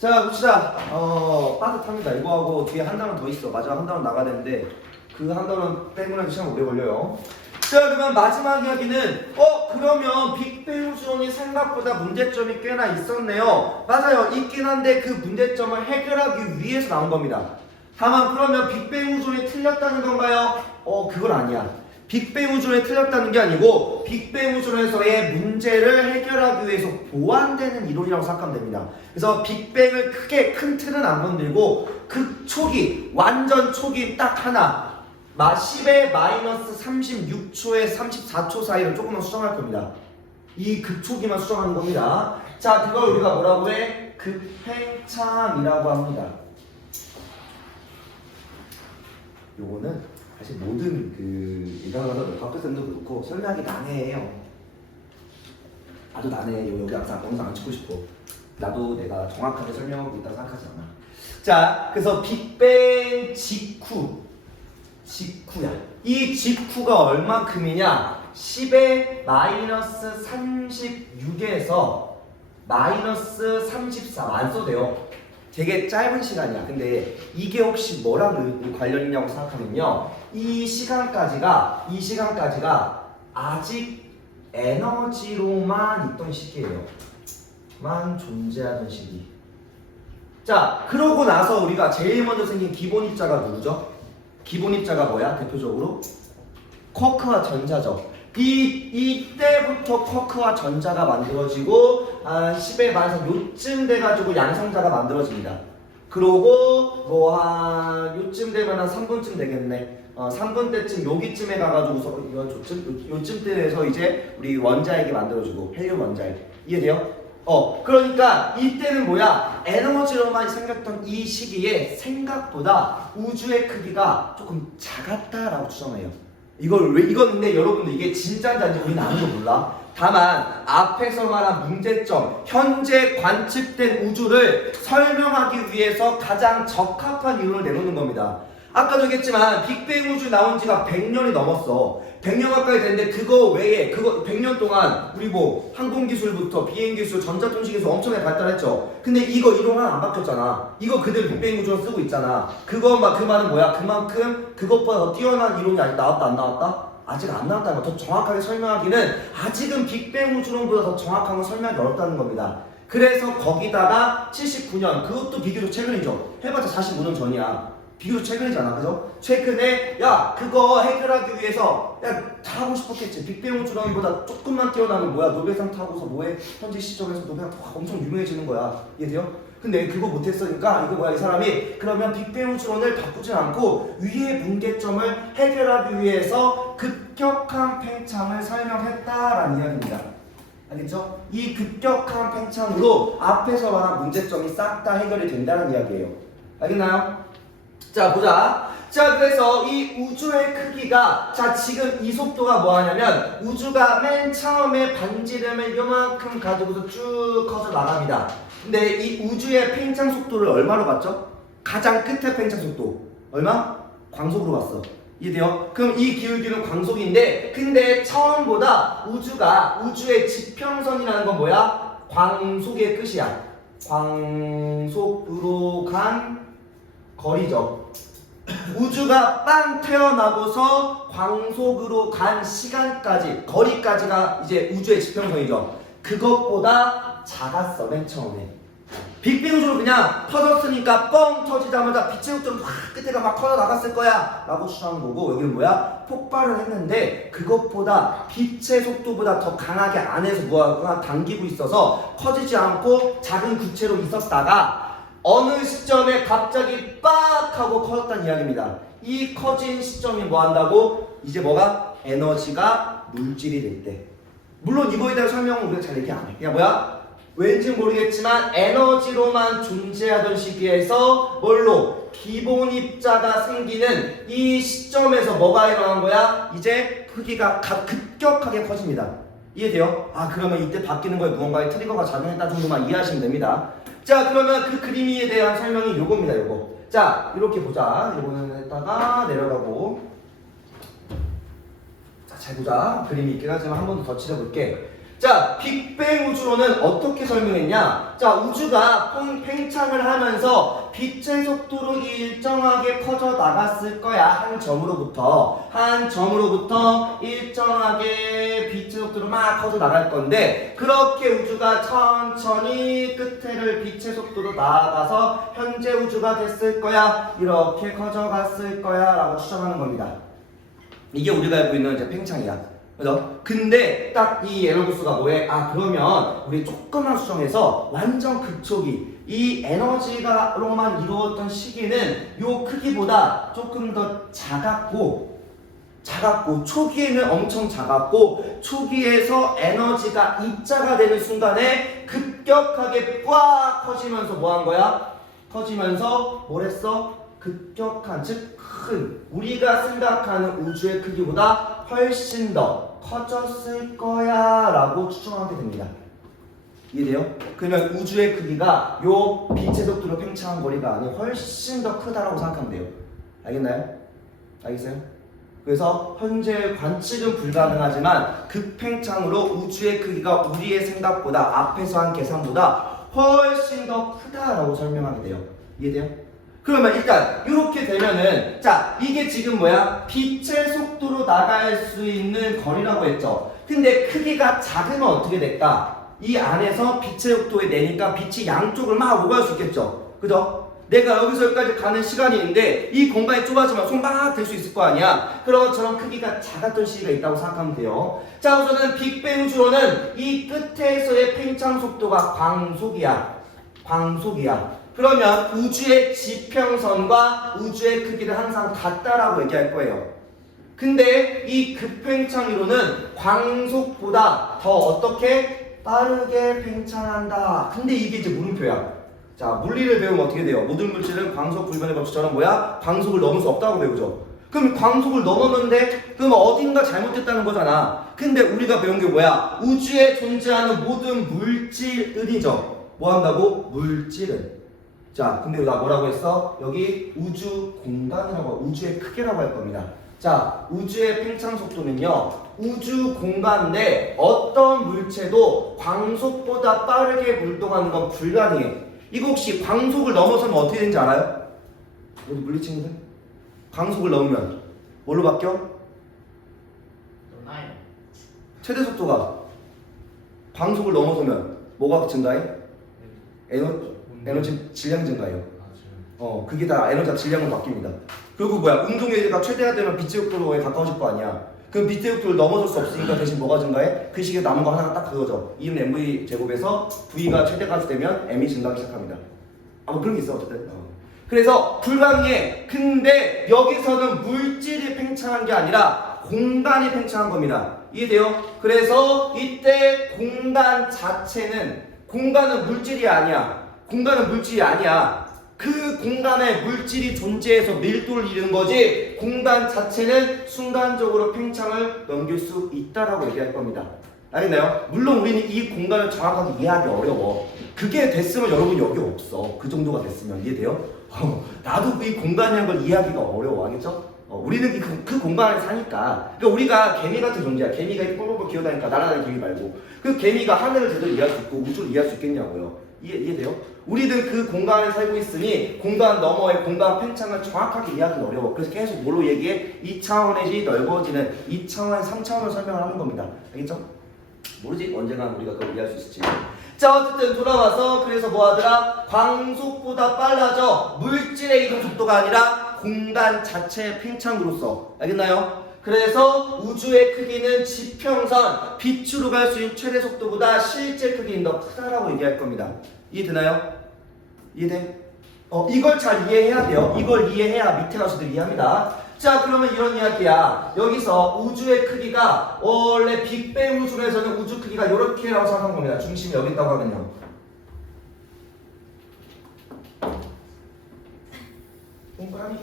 자, 봅시다. 빠듯합니다. 이거하고 뒤에 한 단원 더 있어. 마지막 한 단원 나가야 되는데 그 한 단원 때문에 시간 오래 걸려요. 자, 그러면 마지막 이야기는 그러면 빅뱅 우주론이 생각보다 문제점이 꽤나 있었네요. 맞아요. 있긴 한데 그 문제점을 해결하기 위해서 나온 겁니다. 다만 그러면 빅뱅 우주론이 틀렸다는 건가요? 그건 아니야. 빅뱅 우주론이 틀렸다는 게 아니고 빅뱅 우주론에서의 문제를 해결하기 위해서 보완되는 이론이라고 생각하면 됩니다. 그래서 빅뱅을 크게 큰 틀은 안 건들고 극초기, 완전 초기 딱 하나 10의 마이너스 36초에 34초 사이를 조금만 수정할 겁니다. 이 극초기만 수정하는 겁니다. 자, 그걸 우리가 뭐라고 해? 극팽창이라고 합니다. 요거는 사실 모든 일반화도 학교생도 그렇고 설명하기 난해해요. 나도 난해해. 여기 항상 영상 안 찍고 싶어. 나도 내가 정확하게 설명하고 있다고 생각하지 않아. 자, 그래서 빅뱅 직후야. 이 직후가 얼만큼이냐? 10의 마이너스 36에서 마이너스 34. 안 써도 돼요. 되게 짧은 시간이야. 근데 이게 혹시 뭐랑 관련이냐고 생각하면요. 이 시간까지가 아직 에너지로만 있던 시기예요. 만 존재하던 시기. 자, 그러고 나서 우리가 제일 먼저 생긴 기본 입자가 누구죠? 기본 입자가 뭐야? 대표적으로 쿼크와 전자죠. 이때부터 쿼크와 전자가 만들어지고 10의 마이너스 요쯤 돼가지고 양성자가 만들어집니다. 그러고 한 요쯤 되면 한 3분쯤 되겠네. 3분 때쯤 여기쯤에 가가지고서 요쯤 때에서 이제 우리 원자핵이 만들어지고 헬륨 원자핵. 이해돼요? 그러니까 이때는 뭐야? 에너지로만 생겼던 이 시기에 생각보다 우주의 크기가 조금 작았다라고 추정해요. 이건 근데 여러분들 이게 진짜인지 아닌지 우리는 아무도 몰라. 다만 앞에서 말한 문제점, 현재 관측된 우주를 설명하기 위해서 가장 적합한 이론을 내놓는 겁니다. 아까도 얘기했지만 빅뱅 우주 나온 지가 100년이 넘었어. 100년 가까이 됐는데 그거 외에 100년 동안 우리 항공기술부터 비행기술, 전자통신기술 엄청나게 발달했죠. 근데 이거 이론 하나 안 바뀌었잖아. 이거 그대로 빅뱅 우주로 쓰고 있잖아. 그 말은 뭐야? 그만큼 그것보다 더 뛰어난 이론이 아직 나왔다 안 나왔다? 아직 안 나왔다는 거. 더 정확하게 설명하기는 아직은 빅뱅 우주론보다 더 정확한 거 설명하기 어렵다는 겁니다. 그래서 거기다가 79년, 그것도 비교적 최근이죠. 해봤자 45년 전이야. 비교적 최근이잖아, 그죠? 최근에 그거 해결하기 위해서 다 하고 싶었겠지. 빅뱅 우주론보다 조금만 뛰어나면 뭐야? 노벨상 타고서 뭐해? 현재 시점에서 노벨상 엄청 유명해지는 거야. 이해돼요? 근데 그거 못했으니까 이거 뭐야? 이 사람이 그러면 빅뱅 우주론을 바꾸진 않고 위의 문제점을 해결하기 위해서 급격한 팽창을 설명했다라는 이야기입니다. 알겠죠? 이 급격한 팽창으로 앞에서 말한 문제점이 싹 다 해결이 된다는 이야기예요. 알겠나요? 자, 보자. 자, 그래서 이 우주의 크기가 지금 이 속도가 뭐 하냐면 우주가 맨 처음에 반지름을 요만큼 가지고서 쭉 커서 나갑니다. 근데 이 우주의 팽창 속도를 얼마로 봤죠? 가장 끝에 팽창 속도 얼마? 광속으로 봤어. 이해돼요? 그럼 이 기울기는 광속인데 근데 처음보다 우주의 지평선이라는 건 뭐야? 광속의 끝이야. 광속으로 간 거리죠. 우주가 빵 태어나고서 광속으로 간 시간까지, 거리까지가 이제 우주의 지평선이죠. 그것보다 작았어, 맨 처음에. 빅뱅 우주로 그냥 터졌으니까 뻥 터지자마자 빛의 속도는 끝에가 막 커져 나갔을 거야 라고 추정한 거고, 여기는 뭐야? 폭발을 했는데 그것보다 빛의 속도보다 더 강하게 안에서 뭐가 당기고 있어서 커지지 않고 작은 구체로 있었다가 어느 시점에 갑자기 빡 하고 커졌다는 이야기입니다. 이 커진 시점이 뭐 한다고? 이제 뭐가? 에너지가 물질이 될 때. 물론 이거에 대한 설명은 우리가 잘 얘기 안 해. 그냥 뭐야? 왠지 모르겠지만 에너지로만 존재하던 시기에서 뭘로? 기본 입자가 생기는 이 시점에서 뭐가 일어난 거야? 이제 크기가 급격하게 커집니다. 이해돼요? 그러면 이때 바뀌는 거에 무언가의 트리거가 작용했다 정도만 이해하시면 됩니다. 자, 그러면 그 그림에 대한 설명이 요겁니다, 요거. 자, 이렇게 보자. 요거는 했다가 내려가고. 자, 잘 보자. 그림이 있긴 하지만 한 번 더 칠해볼게. 자, 빅뱅 우주론은 어떻게 설명했냐? 자, 우주가 팽창을 하면서 빛의 속도로 일정하게 커져 나갔을 거야. 한 점으로부터 일정하게 빛의 속도로 막 커져 나갈 건데, 그렇게 우주가 천천히 끝에를 빛의 속도로 나아가서 현재 우주가 됐을 거야. 이렇게 커져갔을 거야 라고 추정하는 겁니다. 이게 우리가 알고 있는 이제 팽창이야. 그죠? 근데 딱 이 에너지수가 뭐해? 아, 그러면 우리 조금만 수정해서 완전 극초기, 이 에너지가로만 이루어졌던 시기는 요 크기보다 조금 더 작았고, 초기에는 엄청 작았고, 초기에서 에너지가 입자가 되는 순간에 급격하게 꽉 커지면서 뭐 한 거야? 커지면서 뭘 했어? 급격한, 즉 큰, 우리가 생각하는 우주의 크기보다 훨씬 더 커졌을 거야 라고 추정하게 됩니다. 이해돼요? 그러면 우주의 크기가 요 빛의 속도로 팽창한 거리가 아니라 훨씬 더 크다라고 생각하면 돼요. 알겠나요? 알겠어요? 그래서 현재 관측은 불가능하지만 급팽창으로 우주의 크기가 우리의 생각보다, 앞에서 한 계산보다 훨씬 더 크다라고 설명하게 돼요. 이해돼요? 그러면 일단 이렇게 되면은, 자, 이게 지금 뭐야? 빛의 속도로 나갈 수 있는 거리라고 했죠. 근데 크기가 작으면 어떻게 될까? 이 안에서 빛의 속도에 내니까 빛이 양쪽을 막 오갈 수 있겠죠. 그죠? 내가 여기서 여기까지 가는 시간이 있는데 이 공간이 좁아지면 손 막 들 수 있을 거 아니야. 그런 것처럼 크기가 작았던 시기가 있다고 생각하면 돼요. 자, 우선은 빅뱅 우주론은 이 끝에서의 팽창 속도가 광속이야. 그러면 우주의 지평선과 우주의 크기를 항상 같다라고 얘기할 거예요. 근데 이 급팽창 이론은 광속보다 더 어떻게? 빠르게 팽창한다. 근데 이게 이제 물음표야. 자, 물리를 배우면 어떻게 돼요? 모든 물질은 광속 불변의 법칙처럼 뭐야? 광속을 넘을 수 없다고 배우죠. 그럼 광속을 넘었는데 그럼 어딘가 잘못됐다는 거잖아. 근데 우리가 배운 게 뭐야? 우주에 존재하는 모든 물질은이죠. 뭐 한다고? 물질은. 자, 근데 나 뭐라고 했어? 여기 우주 공간이라고, 우주의 크기라고 할 겁니다. 자, 우주의 팽창 속도는요, 우주 공간인데 어떤 물체도 광속보다 빠르게 물동하는 건 불가능해. 이거 혹시 광속을 넘어서면 어떻게 되는지 알아요? 우리 물리 친구들? 광속을 넘으면 뭘로 바뀌어? 최대 속도가 광속을 넘어서면 뭐가 증가해? 에너지 질량 증가해요. 그게 다 에너지가 질량으로 바뀝니다. 그리고 뭐야? 운동에가 최대화되면 빛의 속도로에 가까워질 거 아니야. 그럼 빛의 속도를 넘어설 수 없으니까 대신 뭐가 증가해? 그 시기에 남은 거 하나가 딱 그거죠. 2는 mv 제곱에서 v가 최대값이 되면 m이 증가하기 시작합니다. 뭐 그런 게 있어 어쨌든. 그래서 불가능해. 근데 여기서는 물질이 팽창한 게 아니라 공간이 팽창한 겁니다. 이해돼요? 그래서 이때 공간은 물질이 아니야. 그 공간에 물질이 존재해서 밀도를 잃은 거지, 공간 자체는 순간적으로 팽창을 넘길 수 있다라고 얘기할 겁니다. 알겠나요? 물론 우리는 이 공간을 정확하게 이해하기 어려워. 그게 됐으면 여러분 여기 없어. 그 정도가 됐으면. 이해돼요? 나도 이 공간이라는 걸 이해하기가 어려워. 알겠죠? 우리는 그 공간을 사니까. 그러니까 우리가 개미 같은 존재야. 개미가 뽀뽀뽀 기어다니까, 날아다니는 개미 말고. 그 개미가 하늘을 제대로 이해할 수 있고 우주를 이해할 수 있겠냐고요. 이해돼요? 우리는 그 공간에 살고 있으니 공간 너머의 공간 팽창을 정확하게 이해하기는 어려워. 그래서 계속 뭘로 얘기해? 2차원의 넓어지는 2차원, 3차원을 설명을 하는 겁니다. 알겠죠? 모르지? 언젠가 우리가 그걸 이해할 수 있을지. 자, 어쨌든 돌아와서 그래서 뭐 하더라? 광속보다 빨라져. 물질의 이동 속도가 아니라 공간 자체의 팽창으로서. 알겠나요? 그래서 우주의 크기는 지평선, 빛으로 갈 수 있는 최대 속도보다 실제 크기는 더 크다라고 얘기할 겁니다. 이해되나요? 이해돼? 이걸 잘 이해해야 돼요. 이걸 이해해야 밑에 가서들 이해합니다. 자, 그러면 이런 이야기야. 여기서 우주의 크기가 원래 빅뱅 우주론에서는 우주 크기가 이렇게라고 생각한 겁니다. 중심이 여기 있다고 하면요. 동그라미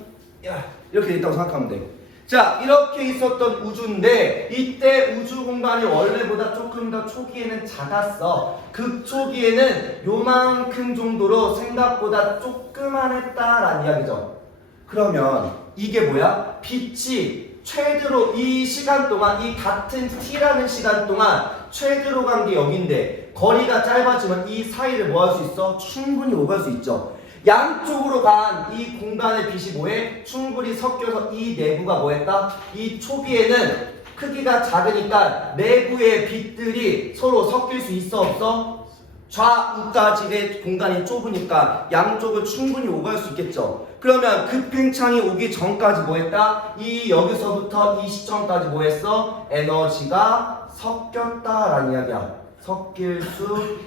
이렇게 있다고 생각하면 돼. 자, 이렇게 있었던 우주인데 이때 우주 공간이 원래보다 조금 더 초기에는 작았어. 극초기에는 요만큼 정도로 생각보다 조그만했다라는 이야기죠. 그러면 이게 뭐야? 빛이 최대로 이 시간 동안 이 같은 t라는 시간 동안 최대로 간 게 여긴데 거리가 짧아지면 이 사이를 뭐 할 수 있어? 충분히 오갈 수 있죠. 양쪽으로 간 이 공간의 빛이 뭐해? 충분히 섞여서 이 내부가 뭐했다? 이 초기에는 크기가 작으니까 내부의 빛들이 서로 섞일 수 있어 없어? 좌우까지의 공간이 좁으니까 양쪽을 충분히 오갈 수 있겠죠. 그러면 그 팽창이 오기 전까지 뭐했다? 이 여기서부터 이 시점까지 뭐했어? 에너지가 섞였다라는 이야기야. 섞일 수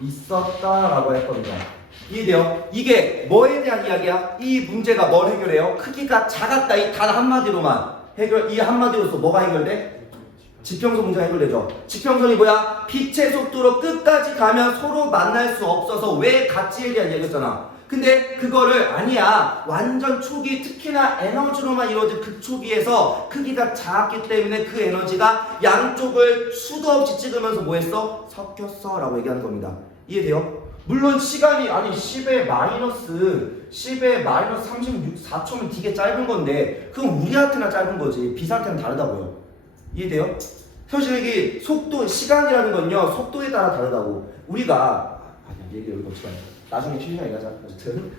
있었다라고 할 겁니다. 이해돼요? 이게 뭐에 대한 이야기야? 이 문제가 뭘 해결해요? 크기가 작았다. 이 단 한마디로만 해결. 이 한마디로서 뭐가 해결돼? 지평선 문제가 해결되죠. 지평선이 뭐야? 빛의 속도로 끝까지 가면 서로 만날 수 없어서 왜 같지에 대한 얘기였잖아. 근데 그거를 아니야. 완전 초기, 특히나 에너지로만 이루어진 극초기에서 크기가 작았기 때문에 그 에너지가 양쪽을 수도 없이 찍으면서 뭐했어? 섞였어 라고 얘기하는 겁니다. 이해돼요? 물론 시간이 아니 10의 마이너스 36, 4초면 되게 짧은 건데 그건 우리한테나 짧은 거지 빛한테는 다르다고요. 이해돼요? 사실 이게 속도, 시간이라는 건요 속도에 따라 다르다고. 우리가 아니야 얘기 여기가 없지만 나중에 쉬시간 얘기하자. 어쨌든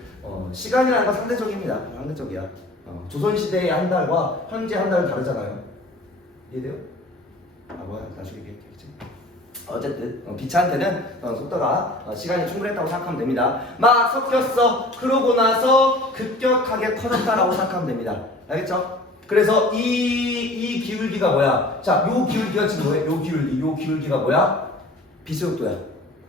시간이라는 건 상대적입니다. 상대적이야. 조선시대의 한 달과 현재 한 달은 다르잖아요. 이해돼요? 뭐야 나중에 얘기했겠지. 어쨌든 빛한테는 속도가 시간이 충분했다고 생각하면 됩니다. 막 섞였어. 그러고 나서 급격하게 커졌다라고 생각하면 됩니다. 알겠죠? 그래서 이 기울기가 뭐야? 자, 요 기울기가 지금 뭐야? 요 기울기가 뭐야? 빛의 속도야.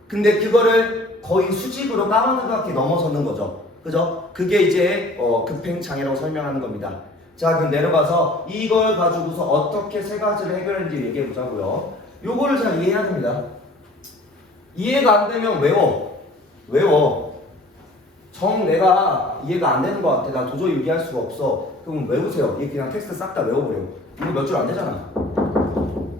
근데 그거를 거의 수직으로 까마득하게 넘어서는 거죠. 그죠? 그게 이제 급팽창이라고 설명하는 겁니다. 자, 그럼 내려가서 이걸 가지고서 어떻게 세 가지를 해결했는지 얘기해 보자고요. 요거를 잘 이해해야 됩니다. 이해가 안 되면 외워. 내가 이해가 안 되는 것 같아. 나 도저히 이해할 수가 없어. 그럼 외우세요. 얘 그냥 텍스트 싹 다 외워버려. 이거 몇 줄 안 되잖아.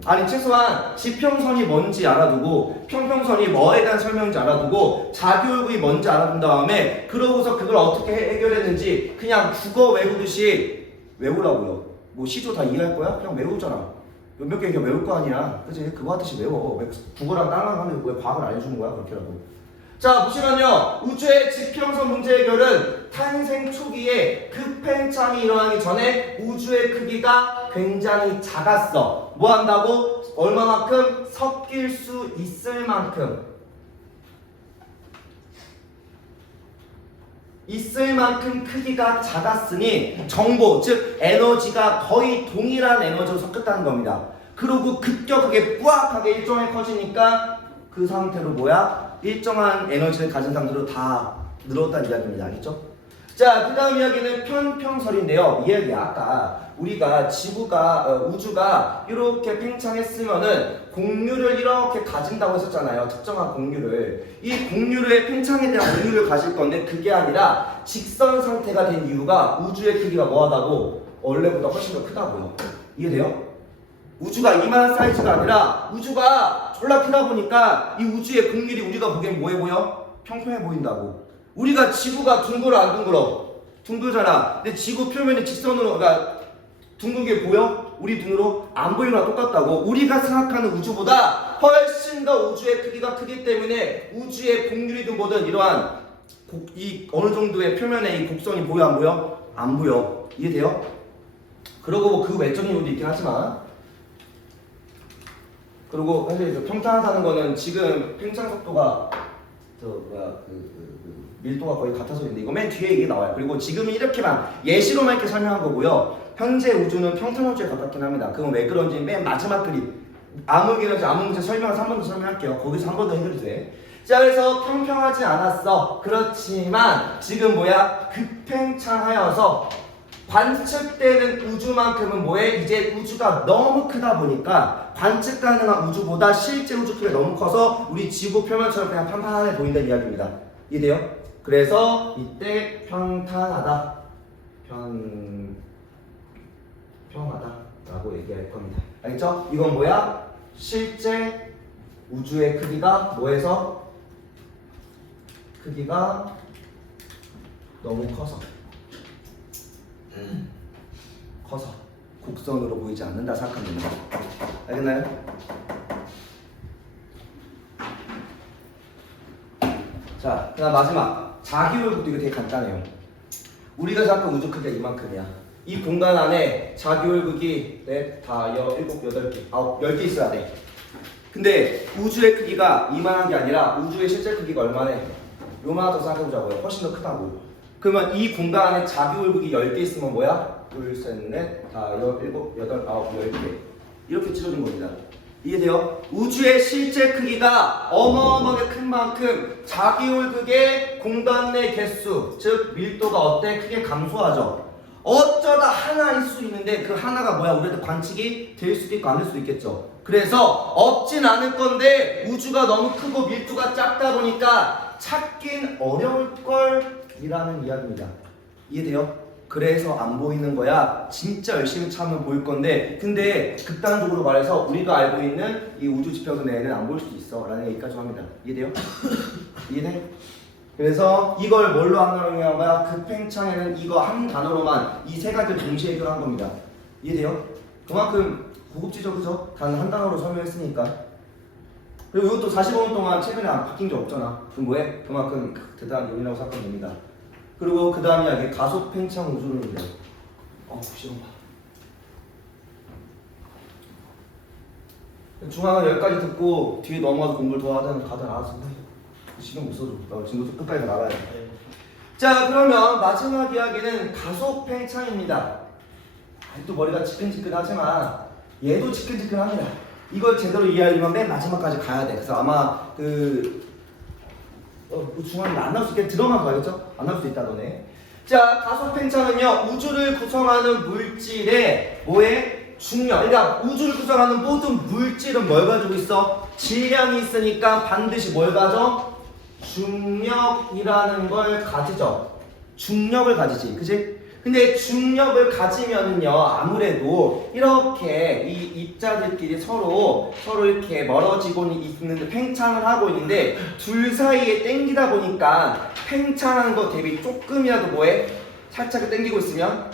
아니 최소한 지평선이 뭔지 알아두고 평평선이 뭐에 대한 설명인지 알아두고 자교육이 뭔지 알아둔 다음에 그러고서 그걸 어떻게 해결했는지 그냥 국어 외우듯이 외우라고요. 뭐 시조 다 이해할 거야? 그냥 외우잖아. 몇 개 그냥 외울 거 아니야. 그치? 그거 하듯이 외워. 왜 국어랑 땅랑 하는데 왜 과학을 안 해주는 거야? 그렇게라도. 자 보시면요. 우주의 지평선 문제 해결은 탄생 초기에 급팽창이 일어나기 전에 우주의 크기가 굉장히 작았어. 뭐 한다고? 얼마만큼? 섞일 수 있을 만큼. 크기가 작았으니 정보, 즉 에너지가 거의 동일한 에너지로 섞였다는 겁니다. 그리고 급격하게 뿌악하게 일정하게 커지니까 그 상태로 뭐야? 일정한 에너지를 가진 상태로 다 늘었다는 이야기입니다. 알겠죠? 자, 그 다음 이야기는 편평설인데요. 이 이야기 아까 우리가 우주가 이렇게 팽창했으면은 공유를 이렇게 가진다고 했었잖아요. 특정한 공유를. 이 공유의 팽창에 대한 공유를 가질 건데 그게 아니라 직선 상태가 된 이유가 우주의 크기가 뭐하다고? 원래보다 훨씬 더 크다고요. 이해돼요? 우주가 이만한 사이즈가 아니라 우주가 졸라 크다 보니까 이 우주의 공률이 우리가 보기엔 뭐해 보여? 평평해 보인다고. 우리가 지구가 둥글어 안 둥글어? 둥글잖아. 근데 지구 표면이 직선으로 그러니까 둥근 게 보여? 우리 눈으로 안 보이는 거랑 똑같다고. 우리가 생각하는 우주보다 훨씬 더 우주의 크기가 크기 때문에 우주의 공률이든 뭐든 이러한 이 어느 정도의 표면에 이 곡선이 보여 안 보여? 안 보여. 이해돼요? 그리고 뭐 그 외적인 이유도 있긴 하지만 그리고 사실 평탄하다는 거는 지금 팽창 속도가 밀도가 거의 같아서 있는데 이거 맨 뒤에 이게 나와요. 그리고 지금은 이렇게만 예시로만 이렇게 설명한 거고요. 현재 우주는 평탄 우주에 가깝긴 합니다. 그건 왜 그런지 맨 마지막 그림 암흑에너지 문제 설명해서 한 번 더 설명할게요. 거기서 한 번 더 해결이 돼. 자, 그래서 평평하지 않았어. 그렇지만 지금 뭐야? 급팽창하여서 관측되는 우주만큼은 뭐해? 이제 우주가 너무 크다 보니까 관측 가능한 우주보다 실제 우주 크기가 너무 커서 우리 지구 표면처럼 그냥 평탄해 보인다는 이야기입니다. 이해돼요? 그래서 이때 평탄하다, 평하다라고 얘기할 겁니다. 알겠죠? 이건 뭐야? 실제 우주의 크기가 뭐해서? 크기가 너무 커서. 커서 곡선으로 보이지 않는다 생각하면 됩니다. 알겠나요? 자, 그다음 마지막 자기월극도 이거 되게 간단해요. 우리가 잡은 우주 크기가 이만큼이야. 이 공간 안에 자기월극이 4, 5, 7, 8개, 10개 있어야 돼. 근데 우주의 크기가 이만한 게 아니라 우주의 실제 크기가 얼마네? 요만하다 생각해보자고요. 훨씬 더 크다고. 그러면 이 공간 안에 자기월극이 10개 있으면 뭐야? 2, 3, 4, 5, 7, 8, 9, 10개 이렇게 찢어진 겁니다. 이해돼요? 우주의 실제 크기가 어마어마하게 큰 만큼 자기월극의 공간 내 개수, 즉 밀도가 어때? 크게 감소하죠. 어쩌다 하나일 수 있는데 그 하나가 뭐야? 우리한테 관측이 될 수도 있고 안 될 수도 있겠죠. 그래서 없진 않을 건데 우주가 너무 크고 밀도가 작다 보니까 찾긴 어려울 걸 이라는 이야기입니다. 이해돼요? 그래서 안 보이는 거야. 진짜 열심히 찾으면 보일 건데 근데 극단적으로 말해서 우리가 알고 있는 이 우주 지평선 내에는 안 보일 수도 있어 라는 얘기까지 합니다. 이해돼요? 이해돼? 그래서 이걸 뭘로 한다는 거야? 급팽창에는 이거 한 단어로만 이 세 가지를 동시에 해결한 겁니다. 이해돼요? 그만큼 고급지죠, 그죠? 단 한 단어로 설명했으니까. 그리고 이것도 45분 동안 최근에 안 바뀐 게 없잖아. 그럼 뭐해? 그만큼 대단한 요인이라고 생각하면 됩니다. 그리고 그 다음 이야기 가속 팽창 우주론입니다. 시험 봐. 중앙을 여기까지 듣고 뒤에 넘어가서 공부를 더 하든 가든 알아서 해. 신경 못 써줘. 나 지금부터 끝까지 나가야 돼. 자, 그러면 마지막 이야기는 가속 팽창입니다. 또 머리가 지끈지끈하지만 얘도 지끈지끈합니다. 이걸 제대로 이해하려면 맨 마지막까지 가야 돼. 그래서 아마 중앙에 안 나올 수 있게 들어만 가야겠죠? 안 나올 수 있다 너네. 자, 가속 팽창은요 우주를 구성하는 물질의 뭐에? 중력. 그러니까 우주를 구성하는 모든 물질은 뭘 가지고 있어? 질량이 있으니까 반드시 뭘 가져? 중력이라는 걸 가지죠. 중력을 가지지, 그치? 근데 중력을 가지면은요 아무래도 이렇게 이 입자들끼리 서로 이렇게 멀어지고 있는데 팽창을 하고 있는데 둘 사이에 땡기다 보니까 팽창하는 거 대비 조금이라도 뭐해? 살짝 땡기고 있으면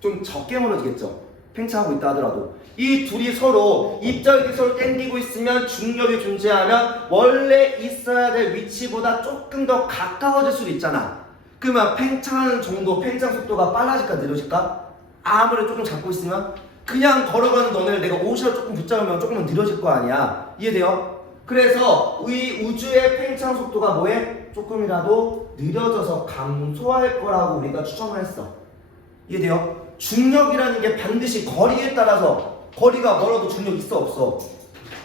좀 적게 멀어지겠죠. 팽창하고 있다 하더라도 이 둘이 서로 입자들끼리 서로 땡기고 있으면 중력이 존재하면 원래 있어야 될 위치보다 조금 더 가까워질 수도 있잖아. 그러면 팽창하는 정도, 팽창 속도가 빨라질까 느려질까? 아무래도 조금 잡고 있으면 그냥 걸어가는 너네를 내가 옷이라 조금 붙잡으면 조금은 느려질 거 아니야. 이해돼요? 그래서 이 우주의 팽창 속도가 뭐해? 조금이라도 느려져서 감소할 거라고 우리가 추정을 했어. 이해돼요? 중력이라는 게 반드시 거리에 따라서 거리가 멀어도 중력 있어 없어?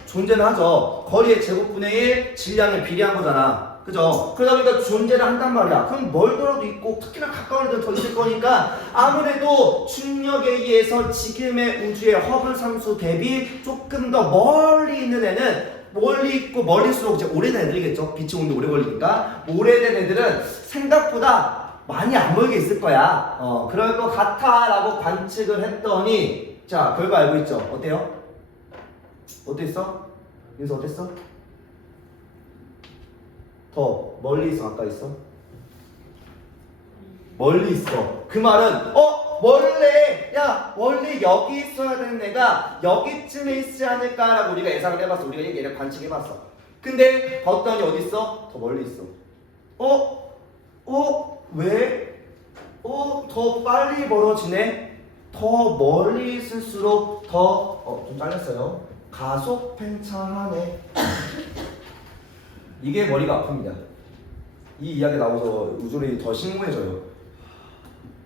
존재는 하죠. 거리의 제곱분의 1 질량에 비례한 거잖아. 그죠? 그러다 보니까 존재를 한단 말이야. 그럼 멀더라도 있고 특히나 가까운 애들 더 있을 거니까 아무래도 중력에 의해서 지금의 우주의 허블 상수 대비 조금 더 멀리 있는 애는 멀리 있고 멀리수록 이제 오래된 애들이겠죠. 빛이 오는데 오래 걸리니까 오래된 애들은 생각보다 많이 안 보이게 있을 거야. 그럴 것 같아 라고 관측을 했더니 자 결과 알고 있죠? 어때요? 어땠어? 윤서 어땠어? 더 멀리 있어 가까이 있어? 멀리 있어. 그 말은 원래 여기 있어야 되는 애가 여기쯤에 있지 않을까라고 우리가 예상을 해봤어. 우리가 얘를 관측해봤어. 근데 봤더니 어디 있어? 더 멀리 있어. 왜? 더 빨리 멀어지네? 더 멀리 있을수록 더 좀 잘렸어요. 가속 팽창하네. 이게 머리가 아픕니다. 이 이야기 나오서 우주론이 더 심오해져요.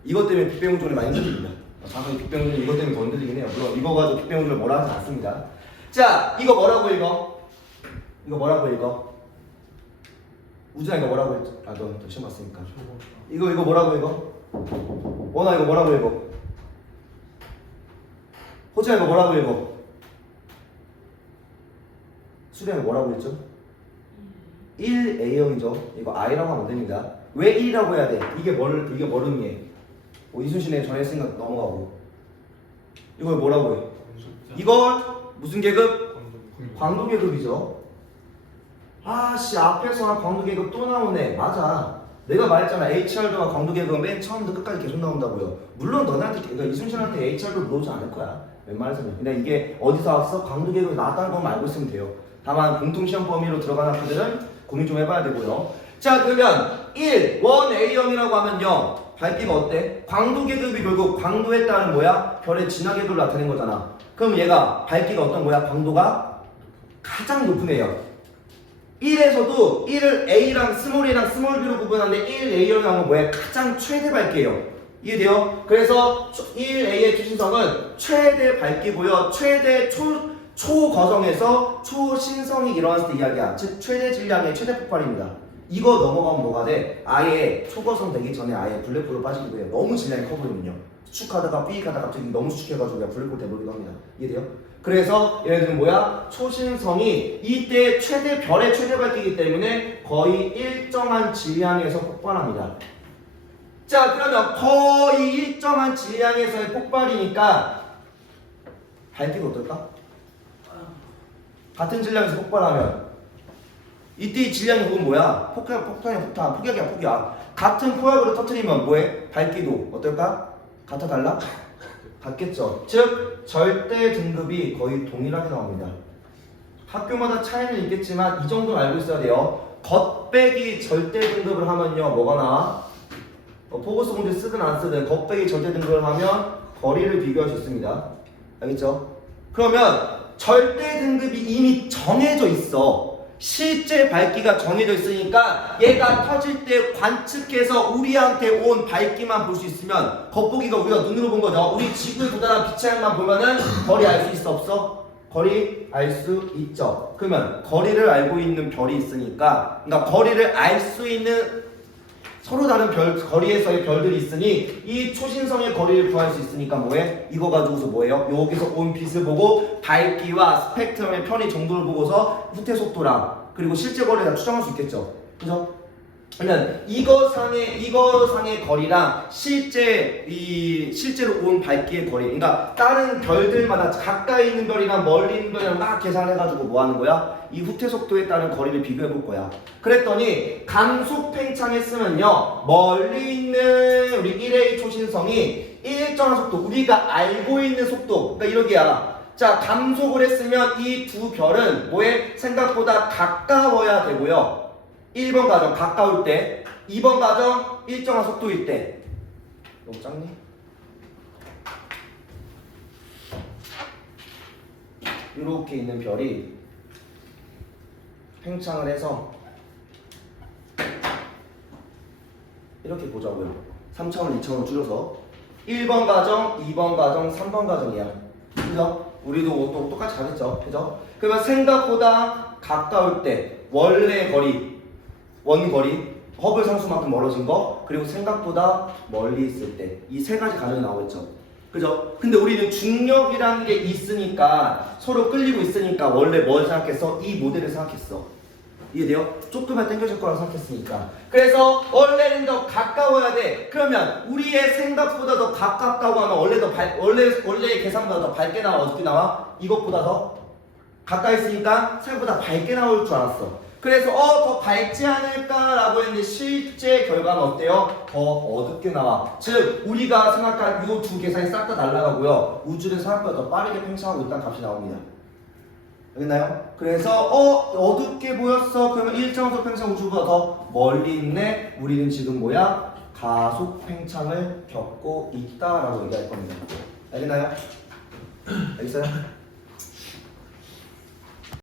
이것 때문에 빅뱅 우주론이 많이 흔들립니다. 사실 빅뱅 우주론 이것 때문에 더 흔들리긴 해요. 물론 이거 가지고 빅뱅 우주론 뭐라 하지 않습니다. 자, 이거 뭐라고 읽어? 이거 뭐라고 읽어? 우주야 이거 뭐라고 했죠? 너 시험 봤으니까. 이거 뭐라고 읽어? 원아 이거 뭐라고 읽어? 호주야 이거 뭐라고 읽어? 수리야 이거 뭐라고 했죠? 1A형이죠. 이거 I라고 하면 안 됩니다. 왜 1이라고 해야 돼? 이게 뭘 의미해? 이순신에 전했으니까 넘어가고. 이걸 뭐라고 해? 이걸 무슨 계급? 광도 계급이죠. 아씨 앞에서 광도 계급 또 나오네. 맞아. 내가 말했잖아. HR도와 광도 계급은 맨 처음부터 끝까지 계속 나온다고요. 물론 너네한테, 그러니까 이순신한테 HR도 물어보지 않을 거야. 웬만해서는. 근데 이게 어디서 왔어? 광도 계급이 나왔다는 것만 알고 있으면 돼요. 다만 공통시험 범위로 들어간 학교들은 고민 좀 해봐야 되고요. 자, 그러면 1, 1A형이라고 하면요. 밝기가 어때? 광도 계급이 결국 광도에 따른 뭐야? 별의 진화 계급을 나타낸 거잖아. 그럼 얘가 밝기가 어떤 거야? 광도가 가장 높은 애야. 1에서도 1을 A랑 스몰 A랑 스몰 B로 구분하는데 1A형이 하면 뭐야? 가장 최대 밝기예요. 이해돼요? 그래서 1A의 초신성은 최대 밝기고요. 최대 초거성에서 초신성이 일어났을 때 이야기야. 즉 최대 질량의 최대 폭발입니다. 이거 넘어가면 뭐가 돼? 아예 초거성 되기 전에 아예 블랙홀로 빠지기도 해요. 너무 질량이 커 보이면요. 수축하다가 삐익하다가 갑자기 너무 수축해가지고 그냥 블랙홀 돼버리기도 합니다. 이해돼요? 그래서 얘네들은 뭐야? 초신성이 이때 별의 최대 밝기이기 때문에 거의 일정한 질량에서 폭발합니다. 자, 그러면 거의 일정한 질량에서의 폭발이니까 밝기가 어떨까? 같은 질량에서 폭발하면 이때 이 질량이 그건 뭐야? 폭약이야. 같은 포약으로 터뜨리면 뭐해? 밝기도 어떨까? 같아 달라? 같겠죠. 즉 절대 등급이 거의 동일하게 나옵니다. 학교마다 차이는 있겠지만 이 정도는 알고 있어야 돼요. 겉빼기 절대 등급을 하면요 뭐가 나와? 포고스 문제 쓰든 안 쓰든 겉빼기 절대 등급을 하면 거리를 비교할 수 있습니다. 알겠죠? 그러면 절대 등급이 이미 정해져 있어. 실제 밝기가 정해져 있으니까 얘가 터질 때 관측해서 우리한테 온 밝기만 볼 수 있으면 겉보기가 우리가 눈으로 본 거죠. 우리 지구에 도달한 빛의 양만 보면은 거리 알 수 있어 없어? 거리 알 수 있죠. 그러면 거리를 알고 있는 별이 있으니까 그러니까 거리를 알 수 있는 서로 다른 거리에서의 별들이 있으니 이 초신성의 거리를 구할 수 있으니까 뭐해? 이거 가지고서 뭐예요? 여기서 온 빛을 보고 밝기와 스펙트럼의 편의 정도를 보고서 후퇴 속도랑 그리고 실제 거리를 다 추정할 수 있겠죠. 그죠? 그러면 이거 상의 거리랑 실제로 온 밝기의 거리, 그러니까 다른 별들마다 가까이 있는 별이랑 멀리 있는 별이랑 막 계산해가지고 뭐 하는 거야? 이 후퇴 속도에 따른 거리를 비교해 볼 거야. 그랬더니 감속 팽창에 쓰면요 멀리 있는 우리 1A 초신성이 일정한 속도, 우리가 알고 있는 속도, 그러니까 이러기야. 자, 감속을 했으면 이 두 별은 뭐에 생각보다 가까워야 되고요. 1번 가정 가까울 때, 2번 가정 일정한 속도일 때. 너무 작니? 이렇게 있는 별이 팽창을 해서 이렇게 보자고요. 3차원, 2차원 줄여서 1번 가정, 2번 가정, 3번 가정이야. 그죠? 우리도 똑같이 가겠죠. 그죠? 그러면 생각보다 가까울 때 원래 거리, 원거리, 허블 상수만큼 멀어진 거, 그리고 생각보다 멀리 있을 때 이 세 가지 가정이 나오겠죠. 그죠? 근데 우리는 중력이라는 게 있으니까 서로 끌리고 있으니까 원래 뭘 생각했어? 이 모델을 생각했어. 이해돼요? 조금만 당겨질 거라고 생각했으니까. 그래서 원래는 더 가까워야 돼. 그러면 우리의 생각보다 더 가깝다고 하면 원래의 계산보다 더 밝게 나와? 어떻게 나와? 이것보다 더 가까이 있으니까 생각보다 밝게 나올 줄 알았어. 그래서 더 밝지 않을까라고 했는데 실제 결과는 어때요? 더 어둡게 나와. 즉 우리가 생각한 이 두 계산이 싹 다 날아가고요. 우주는 생각보다 더 빠르게 팽창하고 있다는 값이 나옵니다. 알겠나요? 그래서 어둡게 보였어. 그러면 일정속 팽창 우주보다 더 멀리 있네. 우리는 지금 뭐야? 가속 팽창을 겪고 있다라고 얘기할 겁니다. 알겠나요? 알겠어요?